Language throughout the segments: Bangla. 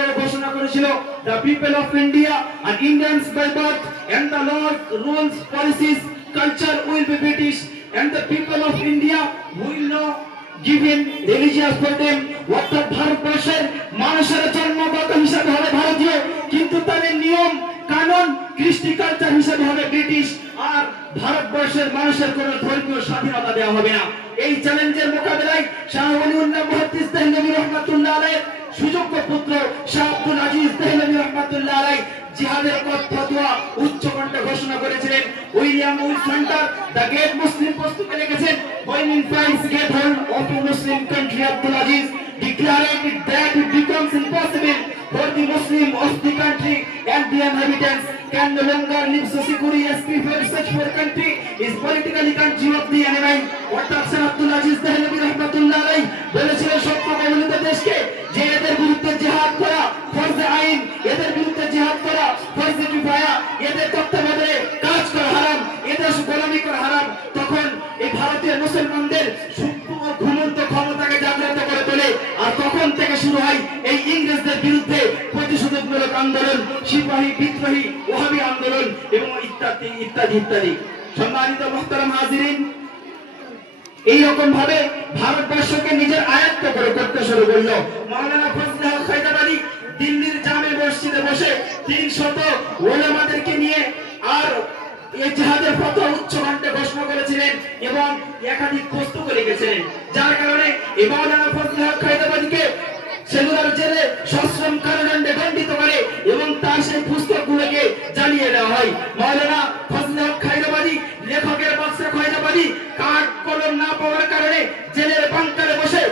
এও ঘোষণা করেছিল, the people of India are Indians by birth and the laws, rules, policies, culture will be British and the people of India will not give him religious freedom. অর্থাৎ ভারতবর্ষের মানুষের জন্মগত হিসাবে হবে ভারতীয়, কিন্তু তাদের নিয়ম কানুন কৃষ্টি কালচার হিসাবে হবে ব্রিটিশ, আর ভারতবর্ষের মানুষের কোনো ধর্মীয় স্বাধীনতা দেওয়া হবে না। এই চ্যালেঞ্জের মোকাবেলায় শাহ ওলিউল্লাহ মুহাদ্দিস দেহলভী রহমাতুল্লাহ আলাইহ সুযোগ্য পুত্র শাহ আব্দুল আজিজ দেহলভী রহমাতুল্লাহ আলাইহ জিহাদের ফতোয়া উচ্চ কণ্ঠে ঘোষণা করেছিলেন। উইলিয়াম উইলসন্টার দ্য গ্রেট মুসলিম পুস্তকে লিখেছেন, when in France get hold of a Muslim country, Abdul Aziz declared that it becomes impossible for the Muslim of the country and the inhabitants can no longer live so securely as prefer such for country is politically country of the enemy. অর্থাৎ শাহ আব্দুল আজিজ দেহলভী রহমাতুল্লাহ আলাইহ বলেছিলেন সত্য কবলিত দেশকে যে এদের বিরুদ্ধে জিহাদ করা ফরজে আইন, এদের বিরুদ্ধে জিহাদ করা ফরজে কিফায়া, এদের তত্ত্বাবধানে কাজ করা হারাম, এদের গোলামি করা হারাম। তখন এই ভারতীয় মুসলমানদের সূক্ষ্ম ও ঘুমন্ত ক্ষমতাকে জাগ্রত করে তোলে, আর তখন থেকে শুরু হয় এই ইংরেজদের বিরুদ্ধে প্রতিশোধমূলক আন্দোলন, সিপাহী বিদ্রোহী ওহাবী আন্দোলন এবং ইত্যাদি ইত্যাদি ইত্যাদি। সম্মানিত মুহতারাম হাজিরিন, এইরকম ভাবে ভারতবর্ষকে নিজের আয়ত্ত করে করতে শুরু করলো মাওলানা ফজলুল হক হায়দারাবাদী। দিল্লির জামে মসজিদে বসে 300 ওলামাদেরকে নিয়ে আর এই জিহাদের ফতোয়া উচ্চ কণ্ঠে ঘোষণা করেছিলেন এবং একাধিক পুস্তক লিখেছিলেন, যার কারণে এই মাওলানা ফজলুল হক হায়দারাবাদীকে সেলুলার জেলে সশ্রম কারাদণ্ডে দণ্ডিত করে এবং তার সেই পুস্তকগুলোকে জ্বালিয়ে দেওয়া হয়। মাওলানা ফজলুল হক হায়দারাবাদী লেখকের বাদশা হায়দারাবাদী কাঠ কলম না পাওয়ার কারণে জেলের বাংকারে বসে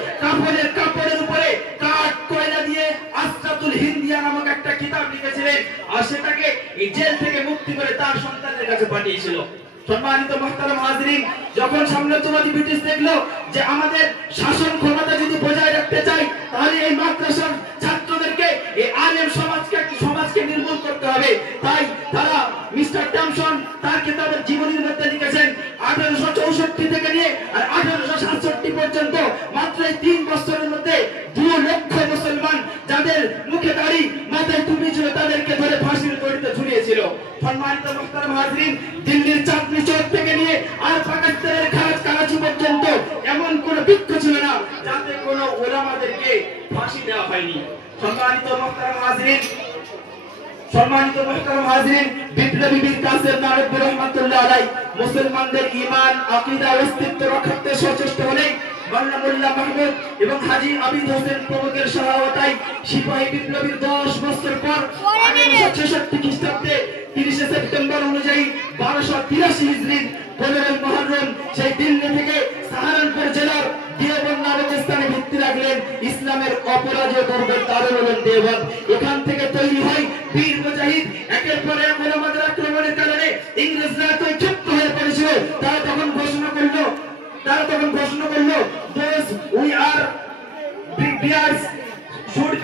কাপড়ের উপরে কাঠ কয়লা দিয়ে আসরাতুল হিন্দিয়া নামক একটা কিতাব লিখেছিলেন, আর সেটাকে এই জেল থেকে মুক্তি করে তার সন্তানের কাছে পাঠিয়েছিল। সম্মানিত মুহতারাম হাজিরিন, যখন সাম্রাজ্যবাদী ব্রিটিশ দেখলো যে আমাদের শাসন ক্ষমতা যদি বজায় রাখতে চাই তাহলে এই মাদ্রাসার ছাত্রদেরকে, এই আলেম সমাজকে নির্মূল করতে হবে, তাই তারা মিস্টার টমসন তার কিতাবের জীবনীর মধ্যে লিখেছেন 1864 থেকে নিয়ে আর 1867 পর্যন্ত মাত্র 3 বছরের মধ্যে 2 লক্ষ মুসলমান যাদের মুখে দাড়ি মাথায় টুপি ছিল তাদেরকে ধরে ফাঁসির দড়িতে ঝুলিয়েছিল। সম্মানিত মুহতারাম হাজিরিন, দিল্লির চাঁদনি চৌক থেকে নিয়ে আর পাকিস্তানের করাচি পর্যন্ত এমন কোন বৃক্ষ ছিল না যাতে কোন ওলামাদেরকে ফাঁসি দেওয়া হয়নি। সম্মানিত মুহতারাম হাজিরিন, বিপ্লবী বীর কাসেম নানভী রহমাতুল্লাহ আলাইহ মুসলমানদের ঈমান, আকীদা, অস্তিত্ব রক্ষার্থে সচেষ্ট হলেন। মাওলানা মোল্লা মাহমুদ এবং হাজী আবিদ হোসেন প্রমুখের সহায়তায় সিপাহী বিপ্লবীর 10 বছর পর 1866 খ্রিস্টাব্দে 30 সেপ্টেম্বর অনুযায়ী 1283 হিজরির 15 মুহররম সেই দিল্লি থেকে সাহারানপুর জেলার দেওবন্দ নামক স্থানে ভিত্তি রাখলেন ইসলামের অপরাজেয় দুর্গের দারুল উলুম দেওবন্দ। এখান থেকে তৈরি হয় বীর মুজাহিদ। একের পর এক ওলামাদের আক্রমণের কারণে ইংরেজরা তো ক্ষিপ্ত হয়ে পড়েছিল। তারা তখন ঘোষণা করলো those we are bears should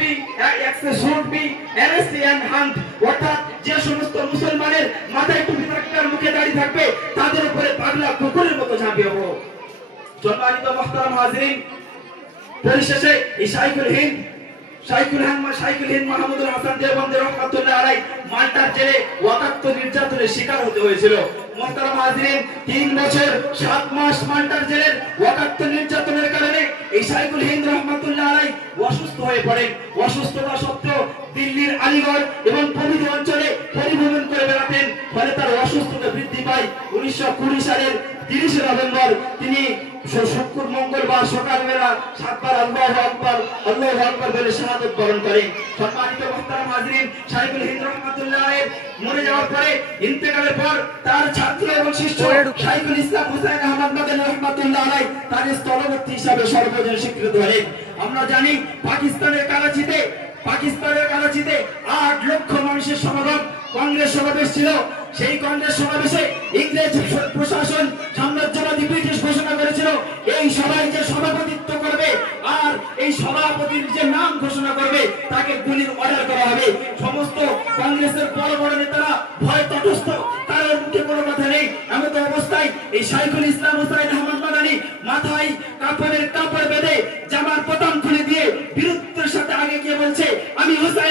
be arrested and hanged। অর্থাৎ যে সমস্ত মুসলমানের মাথায় টুপি থাকবে আর মুখে দাড়ি থাকবে তাদের উপরে পাগলা কুকুরের মতো ঝাঁপিয়ে পড়ো। সম্মানিত মুহতারাম হাজিরিন, পরিশেষে এই শাইখুল হিন্দ মাহমুদুল হাসান দেওবন্দি রহমাতুল্লাহ আলাইহ মাল্টার জেলে ওয়াকাত্ত নির্যাতনের শিকার হতে হয়েছিল। মুহতারাম হাজিরিন, 3 বছর 7 মাস মাল্টার জেলের ওয়াকাত্ত নির্যাতনের কারণে এই শাইখুল হিন্দ রহমাতুল্লাহ আলাইহ অসুস্থ হয়ে পড়েন। অসুস্থতা সত্ত্বেও দিল্লির আলিগড় এবং প্রভৃতি অঞ্চলে পরিভ্রমণ করে বেড়াতেন, ফলে তার অসুস্থতা বৃদ্ধি পায়। 1920 সালের 30 নভেম্বর তিনি শুক্র মঙ্গলবার সকালবেলা 7 বার আল্লাহু আকবার বলে শাহাদাত বরণ করেন। সম্মানিত মুহতারাম হাজিরিন, শাইখুল হিন্দ রহমাতুল্লাহ আলাইহ মরে যাওয়ার পরে ইন্তেকালের পর তার ছাত্র এবং শিষ্য শাইখুল ইসলাম হুসাইন আহমদ মাদানী রহমাতুল্লাহ আলাইহ তার স্থলবর্তী হিসাবে সর্বজন স্বীকৃত হলেন। আমরা জানি পাকিস্তানের করাচিতে 8 লক্ষ মানুষের সমাগম কংগ্রেস সমাবেশ ছিল। সেই কংগ্রেস সমাবেশে ইংরেজ প্রশাসন সাম্রাজ্যবাদী ব্রিটিশ ঘোষণা করেছিল এই সবাই যে সভাপতিত্ব করবে আর এই সভাপতির যে নাম ঘোষণা করবে তাকে গুলির অর্ডার করা হবে। সমস্ত কংগ্রেসের বড় বড় নেতারা ভয় তটস্থ, কারোর মুখে কোনো কথা নেই। এমন অবস্থায় এই শাইখুল ইসলাম হুসাইন আহমদ মাদানী মাথায় কাপড় বেঁধে জামার বোতাম খুলে দিয়ে বীরত্বের সাথে আগে গিয়ে বলছে, আমি হুসাইন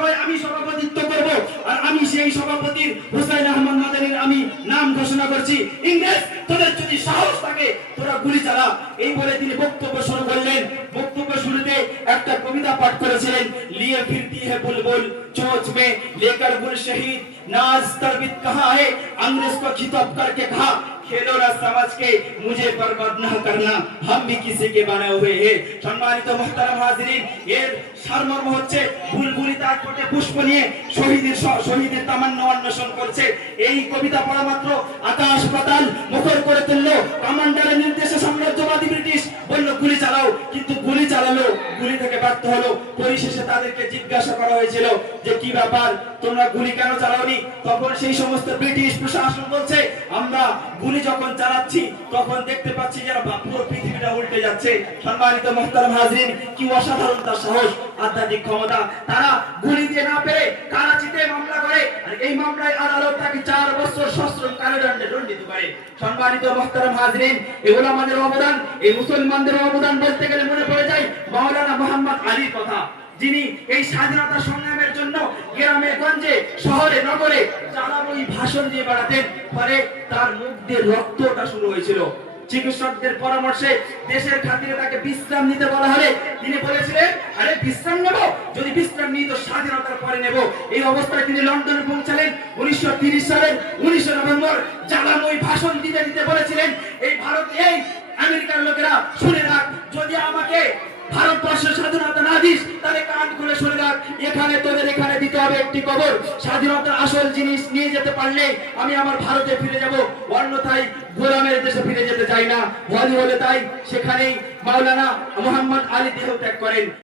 সভায় আমি সভাপতিত্ব করব, আর আমি সেই সভাপতির হুসাইন আহমদ মাদানির আমি নাম ঘোষণা করছি। ইংরেজ, তোদের যদি সাহস থাকে তোরা গুলি চালা। এই বলে তিনি বক্তব্য শুরু করলেন। বক্তব্য শুরুতে একটা কবিতা পাঠ করেছিলেন, লিয়ে ফিরতি है बुलबुल चोंच में लेकर गुल शहीद, नाज तरबित कहाँ है, अंग्रेज को खिताब करके कहा, खेलो ना समझ के मुझे बर्बाद ना करना, हम भी किसी के बने हुए हैं। সম্মানিত মুহতারাম হাজিরিন, এর সারমর্ম হচ্ছে বুলবুলি তার ঠোঁটে পুষ্প নিয়ে শহীদের তামান্না অন্বেষণ করছে। এই কবিতা পড়া মাত্র আকাশ পাতাল মুখর করে তুললো। কমান্ডারের নির্দেশে সাম্রাজ্যবাদী ব্রিটিশ বলল গুলি চালাও, কিন্তু গুলি চালালো, গুলি থেকে ব্যর্থ হলো। পরিশেষে তাদেরকে জিজ্ঞাসা করা হয়েছিল যে কি ব্যাপার, তোমরা গুলি কেন চালাওনি? তখন সেই সমস্ত ব্রিটিশ প্রশাসন বলছে, আমরা গুলি যখন চালাচ্ছি তখন দেখতে পাচ্ছি যেন পুরো পৃথিবীটা উল্টে যাচ্ছে। সম্মানিত মুহতারাম হাজিরিন, কি অসাধারণ তার সাহস, আধ্যাত্মিক ক্ষমতা। তারা গুলি দিয়ে না পেরে করাচিতে মামলা করে, আর এই মামলায় আদালত তাকে 4 বছর সশ্রম কারাদণ্ডে দণ্ডিত করে। সম্মানিত মুহতারাম হাজিরিন, এগুলো আমাদের অবদান, এই মুসলমানদের অবদান বলতে গেলে মনে পড়ে যায় মাওলানা মোহাম্মদ আলীর কথা, যিনি এই স্বাধীনতা সংগ্রামের জন্য গ্রামে গঞ্জে শহরে নগরে জ্বালাময়ী ভাষণ দিয়ে বেড়াতেন। ফলে তার মুখ দিয়ে রক্তটা শুরু হয়েছিল। চিকিৎসকদের পরামর্শে দেশের খাতিরে তাকে বিশ্রাম নিতে বলা হলে তিনি বলেছিলেন, আরে বিশ্রাম নেব, যদি বিশ্রাম নিই তো স্বাধীনতার পরে নেব। এই অবস্থায় তিনি লন্ডনে পৌঁছালেন 1930 সালের 19 নভেম্বর। জ্বালাময়ী ভাষণ দিতে দিতে বলেছিলেন, এই ভারত, এই আমেরিকার লোকেরা শুনে রাখ, যদি আমাকে ভারতবর্ষের স্বাধীনতা না দিস তাহলে কান খুলে শুনে রাখ, এখানে তোদের এখানে দিতে হবে একটি কবর। স্বাধীনতার আসল জিনিস নিয়ে যেতে পারলে আমি আমার ভারতে ফিরে যাব, অন্যথায় গোলামের দেশে ফিরে যেতে চাই না। হলে তাই সেখানেই মাওলানা মোহাম্মদ আলী দেহ ত্যাগ করেন।